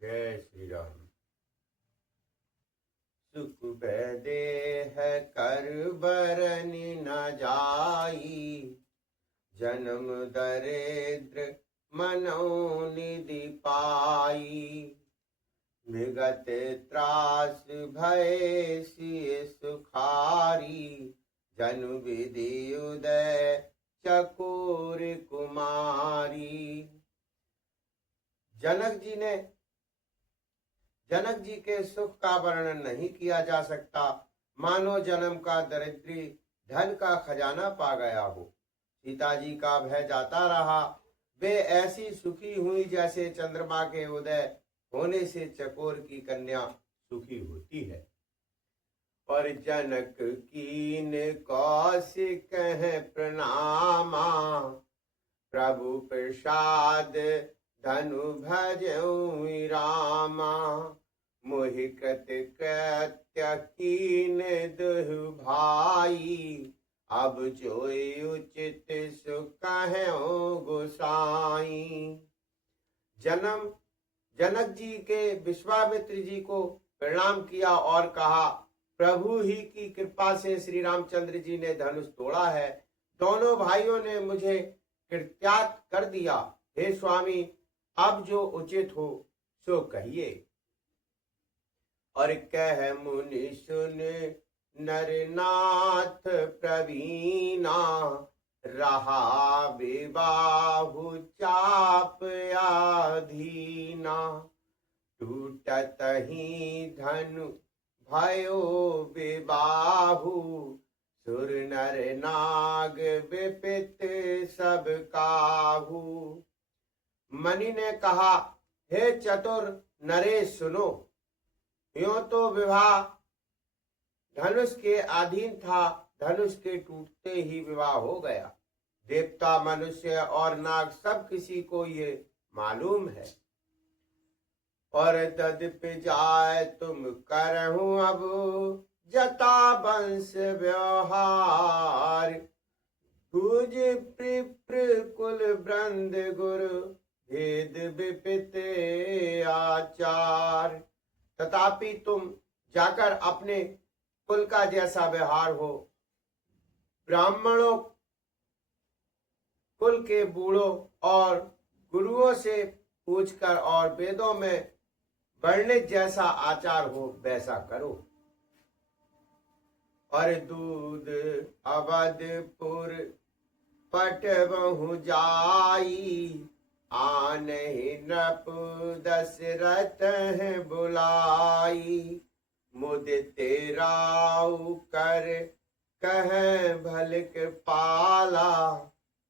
जय श्री राम। सुख देह कर बरनि न जाई, जन्म दरिद्र मनो निधि पाई। विगत त्रास भय सिय सुखारी, जनु विधि उदय चकोर कुमारी। जनक जी के सुख का वर्णन नहीं किया जा सकता, मानो जन्म का दरिद्री धन का खजाना पा गया हो। सीता जी का भय जाता रहा, वे ऐसी सुखी हुई जैसे चंद्रमा के उदय होने से चकोर की कन्या सुखी होती है। और जनक कीन कौशिक प्रणामा, प्रभु प्रसाद धनु भजऊ रामा। मोहि कृत्य कृत्य कीन दुहु भाई, अब जोई उचित सुख कहो गोसाई। जनक जी के विश्वामित्र जी को प्रणाम किया और कहा, प्रभु ही की कृपा से श्री रामचंद्र जी ने धनुष तोड़ा है। दोनों भाइयों ने मुझे कृत्यार्थ कर दिया। हे स्वामी, अब जो उचित हो सो कहिए। और कह मुनि सुन नरनाथ प्रवीणा, रहा विबाहु चाप आधीना। टूटत ही धनु भयो विबाहु, सुर नर नाग विपित सब काहू। मणि ने कहा, हे चतुर नरेश सुनो, यूं तो विवाह धनुष के अधीन था, धनुष के टूटते ही विवाह हो गया। देवता, मनुष्य और नाग सब किसी को ये मालूम है। और तद्यपि जाय तुम करहूं अब जता वंश व्यवहार, पूज प्रिप्र कुल वृंद गुरु भेद विपित आचार। तथापि तुम जाकर अपने कुल का जैसा व्यवहार हो, ब्राह्मणों कुल के बूढ़ों और गुरुओं से पूछकर और वेदों में वर्णित जैसा आचार हो वैसा करो। और दूध अवधपुर पटबहु जाई, आनहि नृप दशरथ बुलाई। मुदिते राउ कर कह भल कृपाला,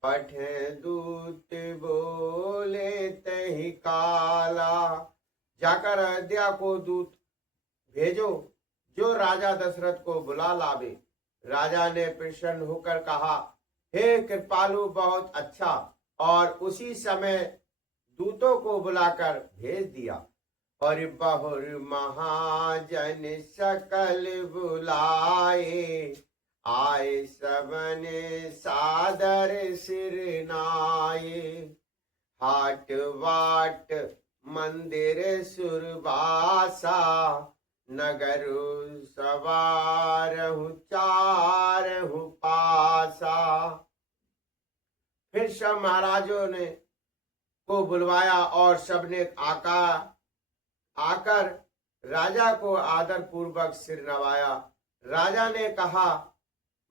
पठे दूत बोले तहि काला। जाकर अयोध्या को दूत भेजो जो राजा दशरथ को बुला लावे। राजा ने प्रसन्न होकर कहा, हे कृपालु, बहुत अच्छा। और उसी समय दूतों को बुलाकर भेज दिया। और बहुर महाजन सकल बुलाए, आए सबन सादर सिर नाये। हाट वाट मंदिर सुरबासा, नगरु सवारहु चारहु पासा। फिर सब महाराजों ने को बुलवाया और सबने आकर राजा को आदर पूर्वक सिर नवाया। राजा ने कहा,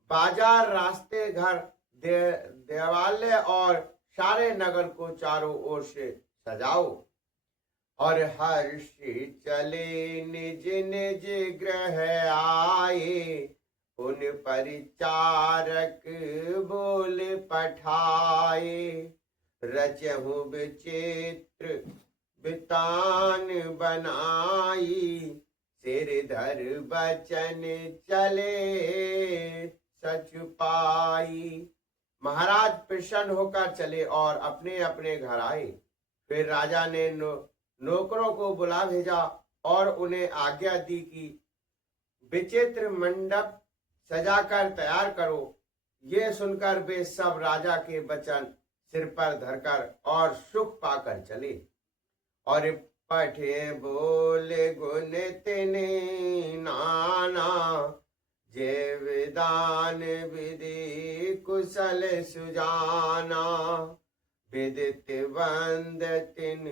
बाजार, रास्ते, घर, देवालय और सारे नगर को चारों ओर से सजाओ। और हर्ष चले निज निज ग्रह आए, उन परिचारक बोल पठाए। रचहु विचित्र बितान बनाई, सिर धर बचन चले सच पाई। महाराज प्रसन्न होकर चले और अपने अपने घर आए। फिर राजा ने नौकरों को बुला भेजा और उन्हें आज्ञा दी कि विचित्र मंडप सजाकर तैयार करो। ये सुनकर वे सब राजा के वचन सिर पर धरकर और सुख पाकर चले। और पठे बोले गुण तिने नाना, जे विदान विधि कुशल सुजाना, विदित वंद तिन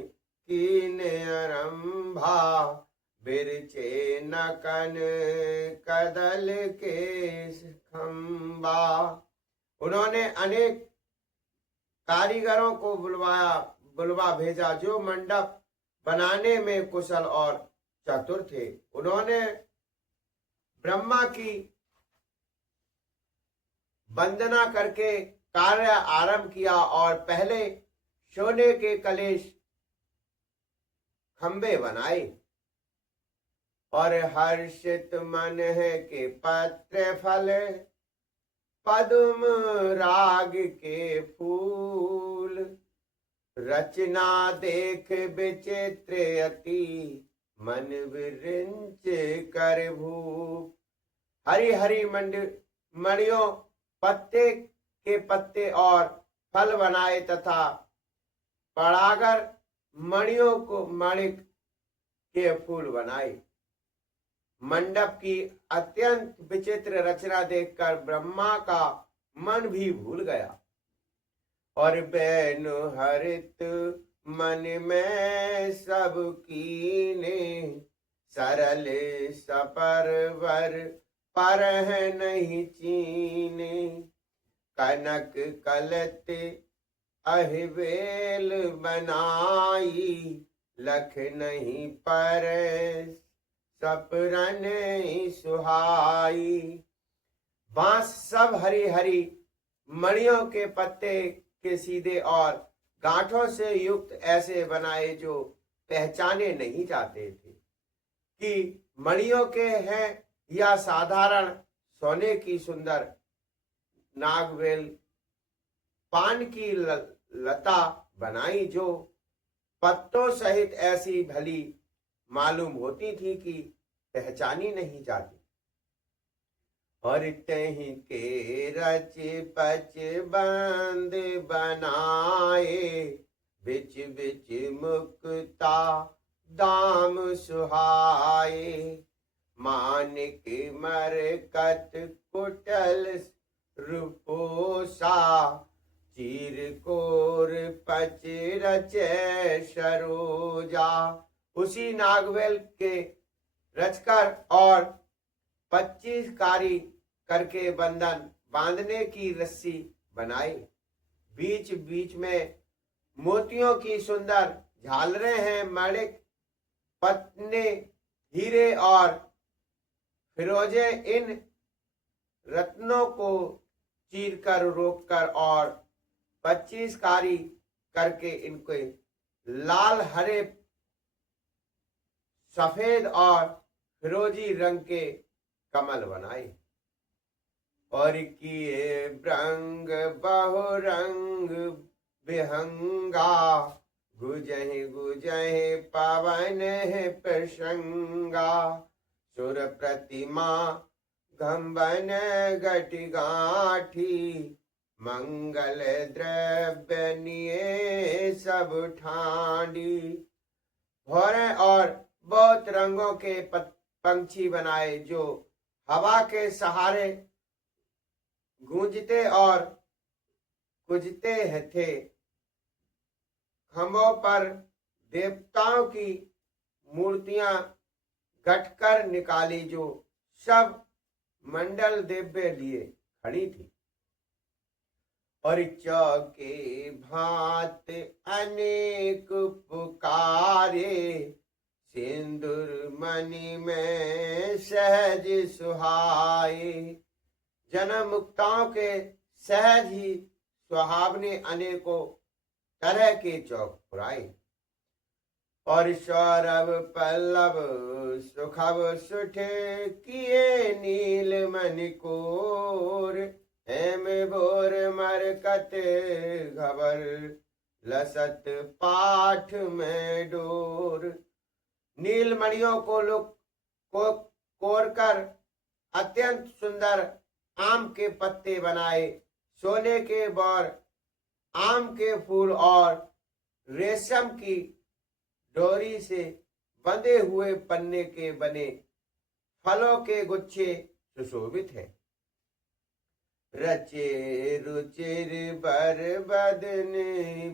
कीन आरंभा, बिरचे नकन कदल के खंबा। उन्होंने अनेक कारीगरों को बुलवा भेजा जो मंडप बनाने में कुशल और चतुर थे। उन्होंने ब्रह्मा की वंदना करके कार्य आरंभ किया और पहले सोने के कलेश खंबे बनाए और हर्षित मन है के पत्र फल, पद्म राग के फूल, रचना देख विचित्र अति, मन विरिंच कर भूप। हरी हरी मणियों पत्ते के पत्ते और फल बनाए तथा पड़ागर मणियों को मणिक के फूल बनाए। मंडप की अत्यंत विचित्र रचना देखकर ब्रह्मा का मन भी भूल गया और बैन हरित मन में सब कीने, सरल सपरवर पर नहीं चीने, कनक कलत अहिवेल बनाई, लख नहीं पर सपरन सुहाई। बांस सब हरी हरी मणियों के पत्ते के सीधे और गांठों से युक्त ऐसे बनाए जो पहचाने नहीं जाते थे कि मणियों के हैं या साधारण सोने की सुंदर नागवेल। पान की लता बनाई जो पत्तों सहित ऐसी भली मालूम होती थी कि पहचानी नहीं जाती। और तही के रच पच बंद बनाए, बिच बिच मुक्ता दाम सुहाए, मानिक मरकत कुटल रूपोसा, चीर कोर पच रचे सरोजा। उसी नागवेल के रचकर और 25 कारी करके बंधन बांधने की रस्सी बनाई। बीच बीच में मोतियों की सुंदर झालरें हैं, मणिक पत्ने हीरे और फिरोजे इन रत्नों को चीरकर रोककर और 25 कारी करके इनके लाल हरे सफेद और फिरोजी रंग के कमल बनाए। और किए ब्रंग बहुरंग विहंगा, गुजहि गुजहि पवन प्रसंगा, सुर प्रतिमा घंबन गटि गाठी, मंगल द्रव्य निये सब ठांडी। भौरे और बहुत रंगों के पंछी बनाए जो हवा के सहारे गूंजते और कुजते थे। खंभों पर देवताओं की मूर्तियां गठकर निकाली जो सब मंडल दिव्य लिए खड़ी थी। और चौके भांत अनेक पुकारे, सिंदूर मणि में सहज सुहाए। जन्म मुक्ताओं के सहज ही सुहावने अनेकों तरह के चौक फुराए। और सौरभ पल्लव सुखव सुठे किए नील मणिकोर, हेम बोर मरकत घबर लसत पाठ में डोर। नील मणियों को कोरकर अत्यंत सुंदर आम के पत्ते बनाए, सोने के बौर, आम के फूल और रेशम की डोरी से बंधे हुए पन्ने के बने फलों के गुच्छे सुशोभित है। रचे रुचिर बर बदन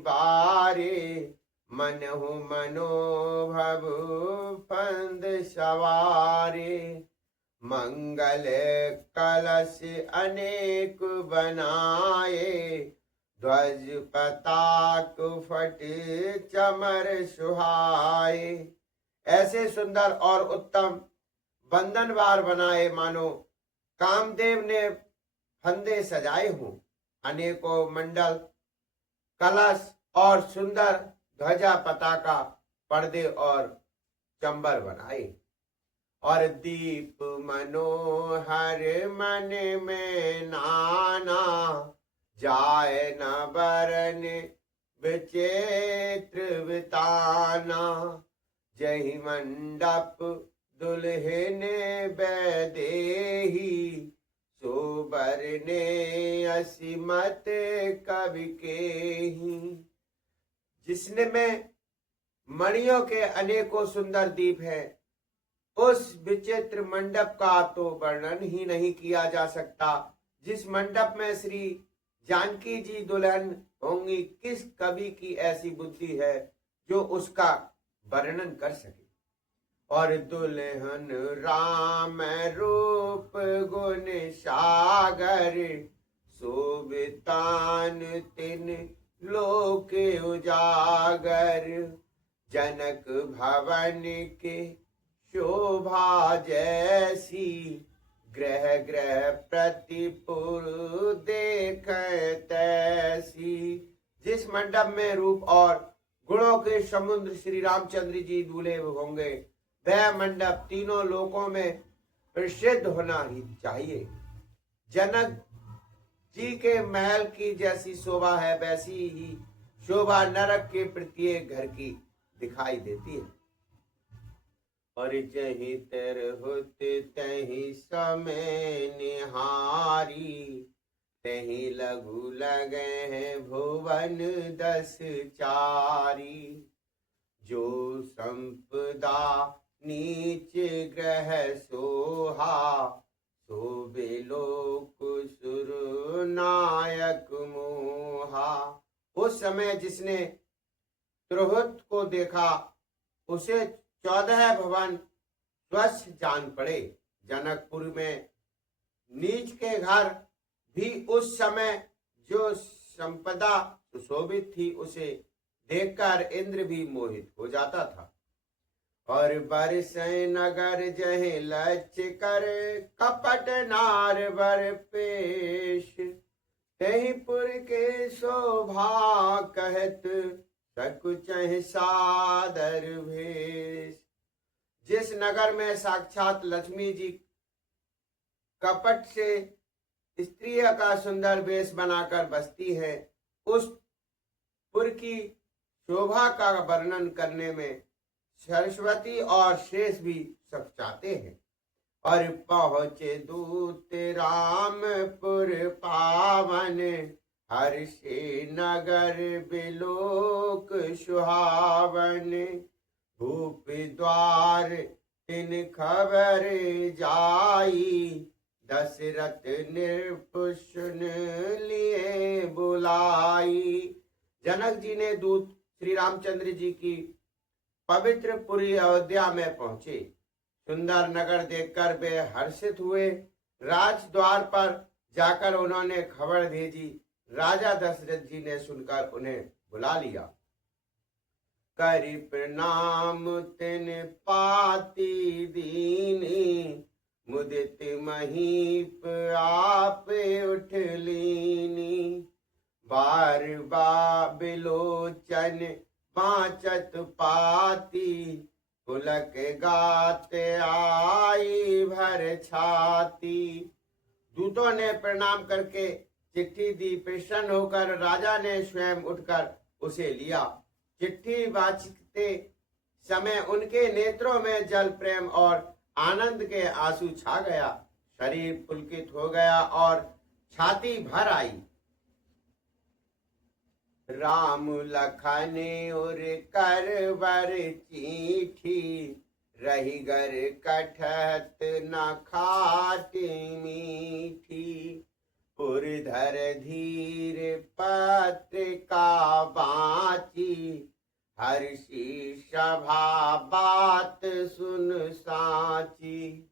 बारे, मनहु मनोभव फंद सवारे। मंगल कलश अनेक बनाए, ध्वज पताक फट चमर सुहाए। ऐसे सुंदर और उत्तम बंधनवार बनाए मानो कामदेव ने फंदे सजाए हों। अनेकों मंडल, कलश और सुंदर ध्वजा पताका, पर्दे और चंबर बनाए। और दीप मनोहर मन में नाना, जाए न बरन विचित्र बिताना। जहि मंडप दुल्हन बैदेही, सोबर ने असीमत कवि केही। जिसने में मणियों के अनेकों सुंदर दीप हैं, उस विचित्र मंडप का तो वर्णन ही नहीं किया जा सकता। जिस मंडप में श्री जानकी जी दुल्हन होंगी, किस कवि की ऐसी बुद्धि है जो उसका वर्णन कर सके। और दुल्हन राम रूप गुण सागर, शोभितान तिन लोक उजागर। जनक भवन के शोभा जैसी, ग्रह ग्रह प्रतिपुर देख तैसी। जिस मंडप में रूप और गुणों के समुद्र श्री रामचंद्र जी दूल्हे होंगे, वह मंडप तीनों लोकों में प्रसिद्ध होना ही चाहिए। जनक जी के महल की जैसी शोभा है, वैसी ही शोभा नरक के प्रत्येक घर की दिखाई देती है। और जहि तर होते तहि समय निहारी, तहि लघु लगे भुवन 10 चारी। जो संपदा नीच ग्रह सोहा, शोभे लोक सुर नायक मोहा। उस समय जिसने त्रोहत को देखा, उसे 14 भवन स्वच्छ जान पड़े। जनकपुर में नीच के घर भी उस समय जो संपदा सुशोभित थी, उसे देखकर इंद्र भी मोहित हो जाता था। और बरसै नगर जहे लक्ष्य कर, कपट नार बर पेश। तहि पुर के शोभा कहत, सकुचहि सादर भेष। जिस नगर में साक्षात लक्ष्मी जी कपट से स्त्रिय का सुंदर वेश बनाकर बसती है, उस पुर की शोभा का वर्णन करने में सरस्वती और शेष भी सकचाते हैं। और पहुँचे दूत रामपुर पावन, हर्षे नगर बिलोक सुहावन। भूप द्वार तिन खबर जाई, दशरथ निर्पुष्ण लिए बुलाई। जनक जी ने दूत श्री रामचंद्र जी की पवित्र पुरी अयोध्या में पहुंचे। सुंदर नगर देखकर वे हर्षित हुए। राजद्वार पर जाकर उन्होंने खबर भेजी। राजा दशरथ जी ने सुनकर उन्हें बुला लिया। करि प्रणाम तिन पाती दीनी, मुदित महीप आप उठ लीनी। बार बिलोचन बाँचत पाती, पुलक गात आई भर छाती। दूतों ने प्रणाम करके चिट्ठी दी। प्रसन्न होकर राजा ने स्वयं उठकर उसे लिया। चिट्ठी वाचते समय उनके नेत्रों में जल प्रेम और आनंद के आंसू छा गया। शरीर पुलकित हो गया और छाती भर आई। राम लखन और करवर चीठी, रही गर कठत न खाटी मीठी। पुरधर धीर पत्रिका बाची, हर्षी सभा बात सुन साची।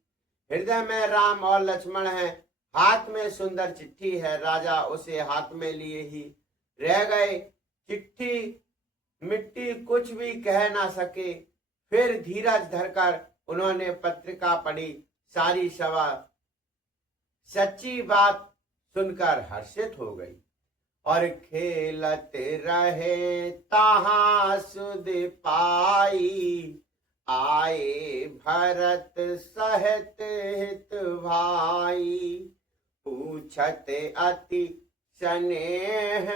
हृदय में राम और लक्ष्मण है, हाथ में सुंदर चिट्ठी है। राजा उसे हाथ में लिए ही रह गए। चिट्ठी मिट्टी कुछ भी कह ना सके। फिर धीरज धरकर उन्होंने पत्रिका पढ़ी। सारी सभा सच्ची बात सुनकर हर्षित हो गई और खेलत रहे ताहा सुध पाई। आए भरत सहित हित भाई, पूछत अति स्नेह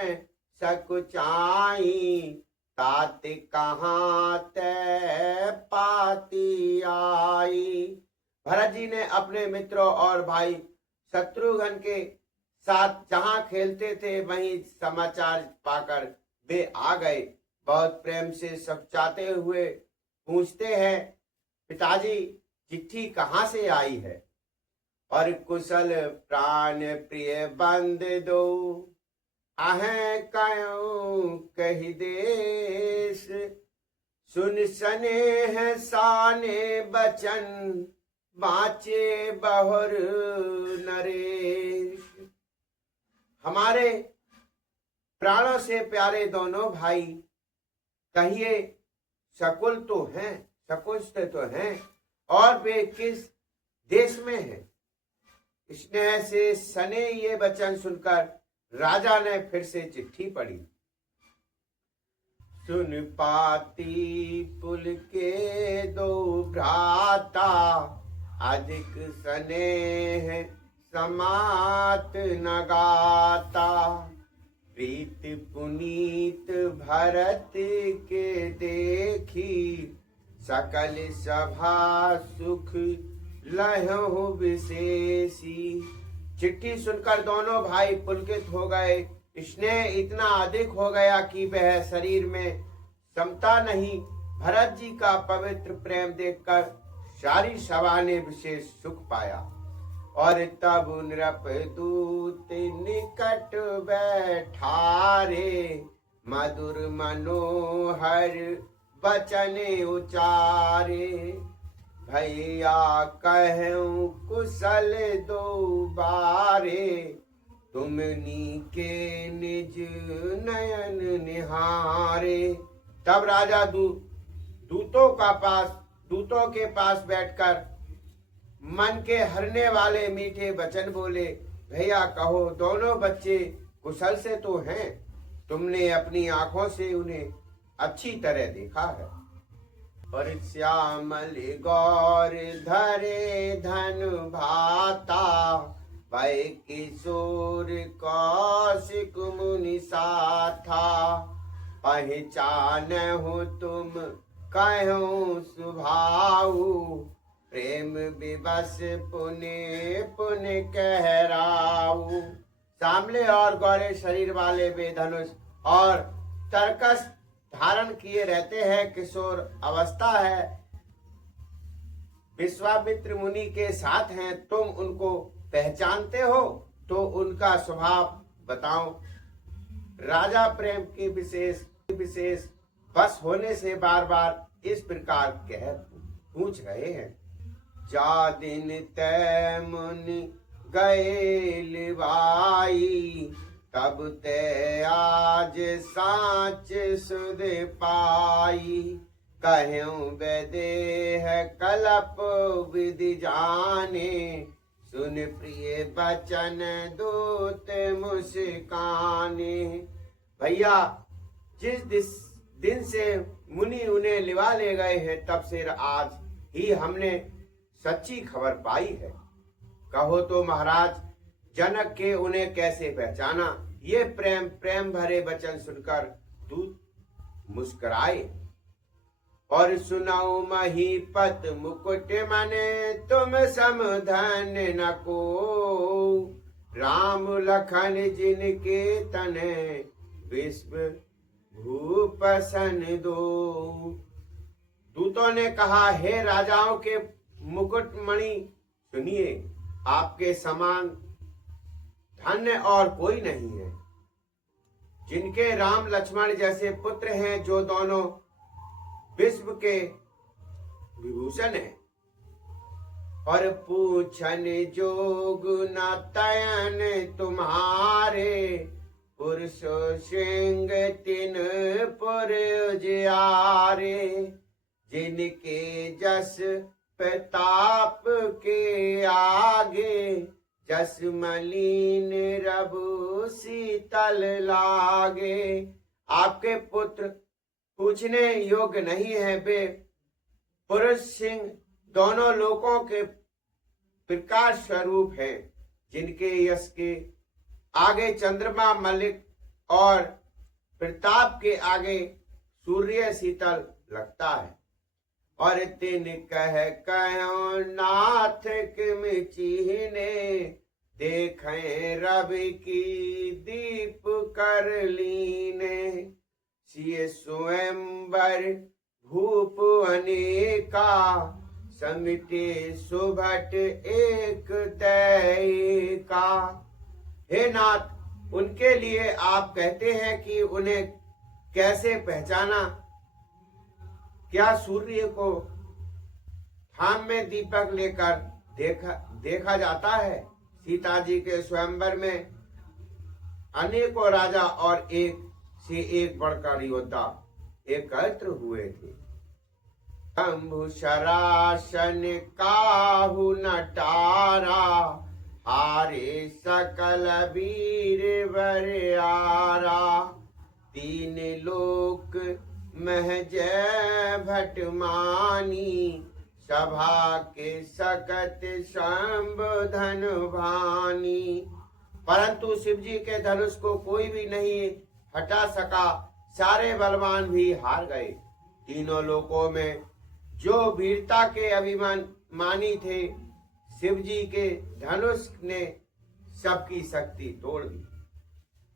सकुचाई। तात कहाँ तै पाती आई। भरत जी ने अपने मित्रों और भाई शत्रुघ्न के साथ जहां खेलते थे वहीं समाचार पाकर वे आ गए। बहुत प्रेम से सकुचाते हुए पूछते हैं, पिताजी चिट्ठी कहाँ से आई है? और कुशल प्राण प्रिय बंद दो, आहें कयूं कही देश। सुन स्नेह साने बचन, बाँचे बहुर नरेश। हमारे प्राणों से प्यारे दोनों भाई, कहिए शकुल तो हैं, शकुल से तो हैं, और वे किस देश में हैं? स्नेह से सने ये वचन सुनकर राजा ने फिर से चिट्ठी पढ़ी। सुन पाती पुल के दो भ्राता, अधिक स्नेह समात न गाता। प्रीत पुनीत भरत के देखी, सकल सभा सुख लहु विशेषी। चिट्ठी सुनकर दोनों भाई पुलकित हो गए। स्नेह इतना अधिक हो गया कि वह शरीर में समता नहीं। भरत जी का पवित्र प्रेम देखकर सारी सभा ने विशेष सुख पाया। और तब नृप दूत निकट बैठारे, मधुर मनोहर वचन उचारे। भैया कहूं कुशल दो बारे, तुमनी के निज नयन निहारे। तब राजा दूतों के पास बैठकर मन के हरने वाले मीठे वचन बोले। भैया कहो, दोनों बच्चे कुशल से तो हैं, तुमने अपनी आंखों से उन्हें अच्छी तरह देखा है। और श्यामल गौर धरे धन भाता, भय किशोर कौशिक मुनि साथा। पहचान हो तुम कहूं सुभाऊ, प्रेम विवश पुने पुने कहराऊ। सांवले और गौरे शरीर वाले वे धनुष और तरकस धारण किए रहते हैं, किशोर अवस्था है, विश्वामित्र मुनि के साथ हैं। तुम उनको पहचानते हो तो उनका स्वभाव बताओ। राजा प्रेम की विशेष बस होने से बार बार इस प्रकार कह पूछ रहे हैं। जा दिन तै मुनि गए लिवाई, तब ते आज साँच सुध पाई। कहूं वैदेह कलप विधि जाने, सुन प्रिय बचन दूत मुस्काने। भैया जिस दिन से मुनि उन्हें लिवा ले गए हैं, तब से आज ही हमने सच्ची खबर पाई है। कहो तो महाराज, जनक के उन्हें कैसे पहचाना? ये प्रेम भरे वचन सुनकर दूत मुस्कुराए। और सुनाओ महीपत मुकुट मने, तुम सम धन न को। राम लखन जिनके तने, विश्व भूपसन दो। दूतों ने कहा, हे राजाओं के मुकुटमणि, सुनिए, आपके समान धन्य और कोई नहीं है, जिनके राम लक्ष्मण जैसे पुत्र हैं, जो दोनों विश्व के विभूषण हैं। और पूछन जोग न तयन तुम्हारे, पुरुष सिंह तिन पुर उजियारे। जिनके जस प्रताप के आगे, जस मलिन रबु शीतल लागे। आपके पुत्र पूछने योग्य नहीं है, वे पुरुष सिंह दोनों लोकों के प्रकाश स्वरूप है, जिनके यश के आगे चंद्रमा मलिक और प्रताप के आगे सूर्य शीतल लगता है। और तिन कहो नाथ किम चीने, देखें रवि की दीप कर लीने। सिय स्वयंवर भूप अनेका, समिटे सुभट एक तैका। हे नाथ, उनके लिए आप कहते हैं कि उन्हें कैसे पहचाना? क्या सूर्य को थाम में दीपक लेकर देखा जाता है? सीता जी के स्वयंवर में अनेकों राजा और एक से एक बढ़कर योद्धा एकत्र हुए थे। शंभु शरासन काहू नटारा, हारे सकल वीर बरियारा। तीन लोक महजय भट मानी, सभा के सकत संबोधन भानी। परंतु शिव जी के धनुष को कोई भी नहीं हटा सका, सारे बलवान भी हार गए। तीनों लोकों में जो वीरता के अभिमानी थे, शिव जी के धनुष ने सबकी शक्ति तोड़ दी।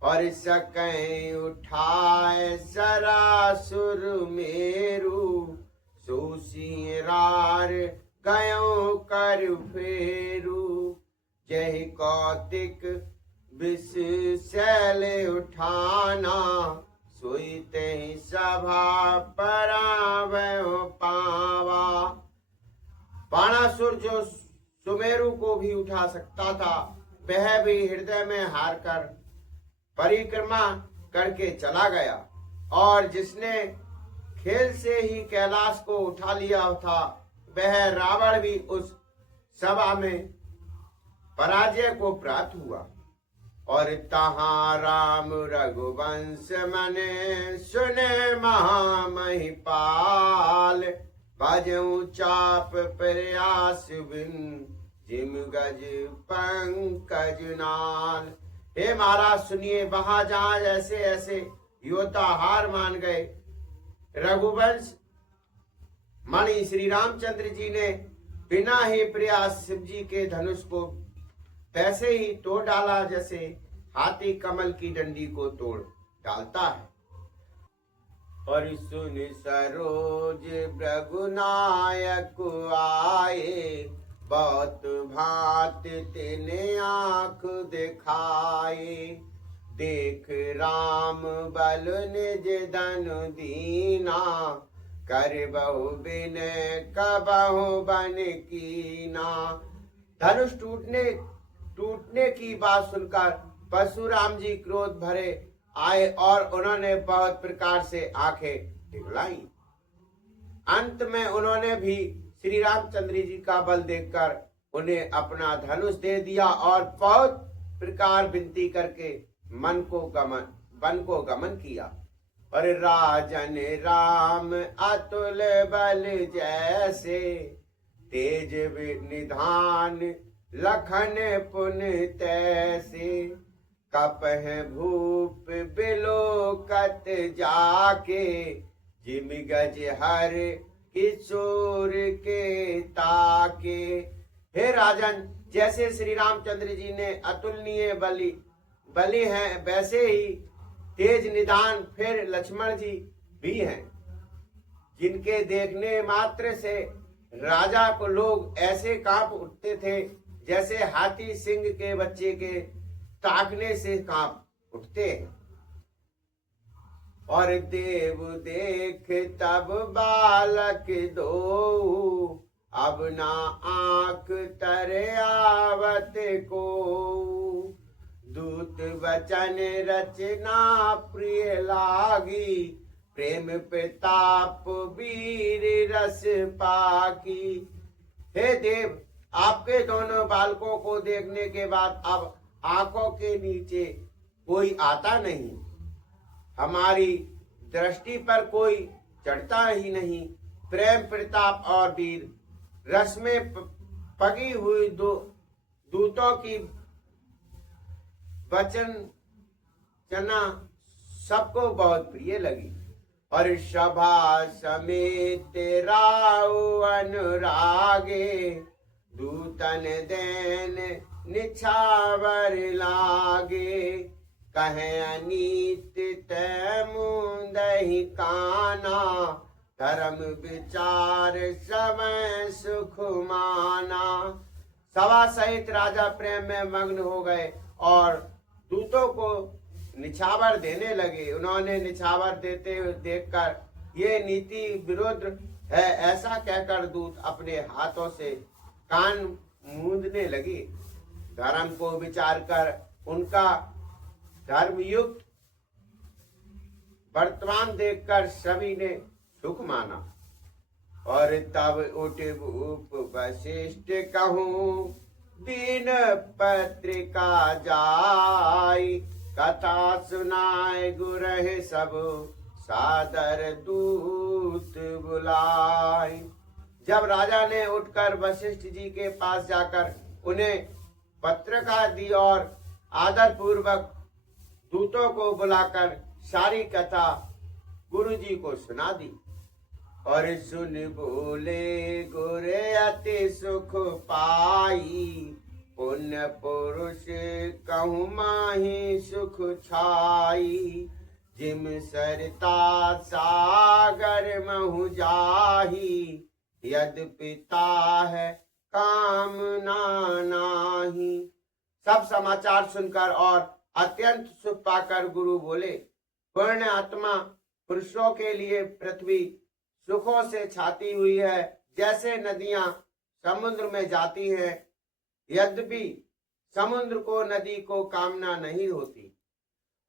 और सकै उठाए सरासुर मेरु, सुसिरार गयो कर फेरु। जय कौतिक विष शैल उठाना, सोईते सभा परावयो पावा। बाणासुर जो सुमेरु को भी उठा सकता था, वह भी हृदय में हार कर परिक्रमा करके चला गया। और जिसने खेल से ही कैलाश को उठा लिया था, वह रावण भी उस सभा में पराजय को प्राप्त हुआ। और तहां राम रघुवंश मने, सुने महामहिपाल। बजऊ चाप प्रयास बिन, जिम गज पंकज नाल। हे महाराज सुनिए, वहां जहां ऐसे ऐसे योद्धा हार मान गए, रघुवंश मणि श्री रामचंद्र जी ने बिना ही प्रयास शिव जी के धनुष को वैसे ही तोड़ डाला, जैसे हाथी कमल की डंडी को तोड़ डालता है। और सुन सरोज भृगुनायक आए, बहुत भात तिने आंख दिखाए। देख राम बल निज धनु दीना, कर बहु बिन कबहु बन कीना। धनुष टूटने की बात सुनकर परशुराम जी क्रोध भरे आए और उन्होंने बहुत प्रकार से आंखें दिखलाई। अंत में उन्होंने भी श्री रामचंद्र जी का बल देखकर उन्हें अपना धनुष दे दिया और बहुत प्रकार विनती करके वन को गमन किया। और राजन राम अतुल बल जैसे, तेज निधान लखन पुन तैसे। कपह भूप बिलोकत जाके, जिम गज हर किशोर के ताके। हे राजन, जैसे श्री रामचंद्र जी ने अतुलनीय बलि हैं, वैसे ही तेज निदान फिर लक्ष्मण जी भी हैं, जिनके देखने मात्र से राजा को लोग ऐसे कांप उठते थे जैसे हाथी सिंह के बच्चे के ताकने से कांप उठते हैं। और देव देख तब बालक दो, अब ना आंख तर आवत को, दूत वचन रचना प्रिय लागी, प्रेम प्रताप वीर रस पाकी। हे देव, आपके दोनों बालकों को देखने के बाद अब आंखों के नीचे कोई आता नहीं, हमारी दृष्टि पर कोई चढ़ता ही नहीं। प्रेम प्रताप और वीर रस में पगी हुई दूतों की वचन चना सबको बहुत प्रिय लगी। और सभा समेत राव अनुरागे, दूतन देन निछावर लागे, कहे अनीत तमुदहि काना, धर्म विचार समय सुख माना। सभा सहित राजा प्रेम में मग्न हो गए और दूतों को निछावर देने लगे। उन्होंने निछावर देते हुए देखकर ये नीति विरुद्ध है ऐसा कहकर दूत अपने हाथों से कान मूंदने लगे। धर्म को विचार कर उनका धर्मयुक्त वर्तमान देखकर सभी ने सुख माना। और तब उठ भूप वशिष्ठ कहूं, दीन पत्रिका जाई, कथा सुनाए गुरहे सब, सादर दूत बुलाई। जब राजा ने उठकर वशिष्ठ जी के पास जाकर उन्हें पत्रिका दी और आदर पूर्वक दूतों को बुलाकर सारी कथा गुरु जी को सुना दी। और सुन बोले, गुरे अति सुख पाई, पुण्य पुरुष कहूँ माही सुख छाई, जिम सरता सागर महु जाही, यद्यपिता है कामना नाही। सब समाचार सुनकर और अत्यंत सुख पाकर गुरु बोले, पूर्ण आत्मा पुरुषों के लिए पृथ्वी सुखों से छाती हुई है, जैसे नदियां समुद्र में जाती हैं। यद्यपि समुद्र को नदी को कामना नहीं होती।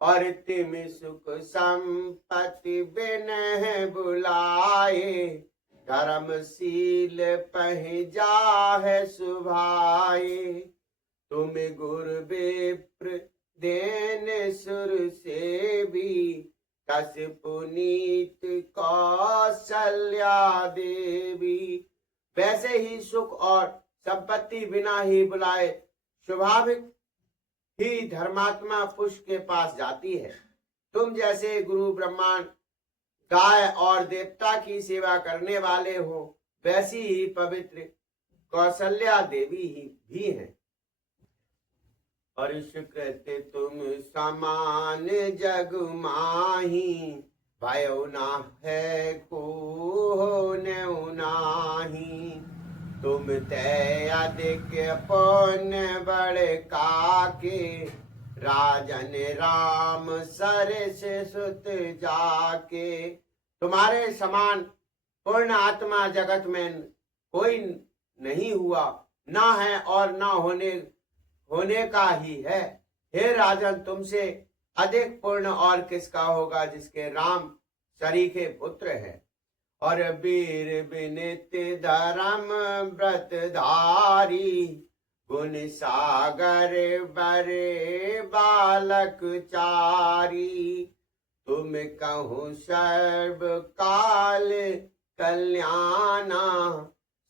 और तिम सुख संपत्ति बिन बुलाए, धर्मशील पहि जाहे सुभाए, तुम गुरु विप्र देन सुर से भी, कस पुनीत कौशल्या देवी। वैसे ही सुख और संपत्ति बिना ही बुलाए स्वाभाविक ही धर्मात्मा पुरुष के पास जाती है। तुम जैसे गुरु ब्रह्मांड गाय और देवता की सेवा करने वाले हो, वैसी ही पवित्र कौशल्या देवी ही भी हैं। और सुकृत तुम समान जग माही, भयो ना है को नाही, तुम ते अधिक पुण्य बड़ काके, राजन राम सर से सुत जाके। तुम्हारे समान पूर्ण आत्मा जगत में कोई नहीं हुआ, ना है और ना होने का ही है। हे राजन, तुमसे अधिक पूर्ण और किसका होगा, जिसके राम सरीखे पुत्र हैं। और वीर विनित धर्म व्रत धारी, गुण सागर बरे बालक चारी, तुम कहूँ सर्व काल कल्याणा,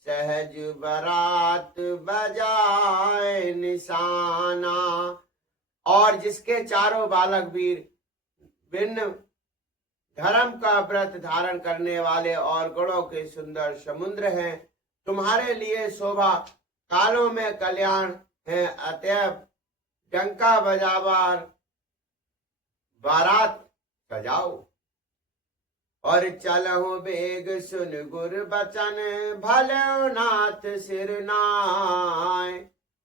सहज बरात बजाए निशाना। और जिसके चारों बालक वीर भिन्न धर्म का व्रत धारण करने वाले और गुणों के सुंदर समुद्र हैं, तुम्हारे लिए शोभा कालों में कल्याण है। अतएव डंका बजावार बारात सजाओ। और चलहु बेग सुन गुर बचन, भलो नाथ सिर नाय।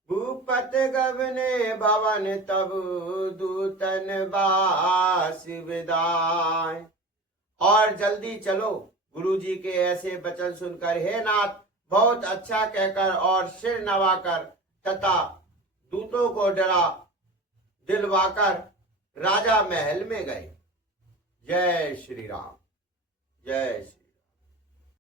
भूपत गवने भवन तब, दूतन बास विदाय। और जल्दी चलो, गुरु जी के ऐसे वचन सुनकर हे नाथ बहुत अच्छा कहकर और सिर नवाकर तथा दूतों को डरा दिलवाकर राजा महल में गए। जय श्री राम, जय श्री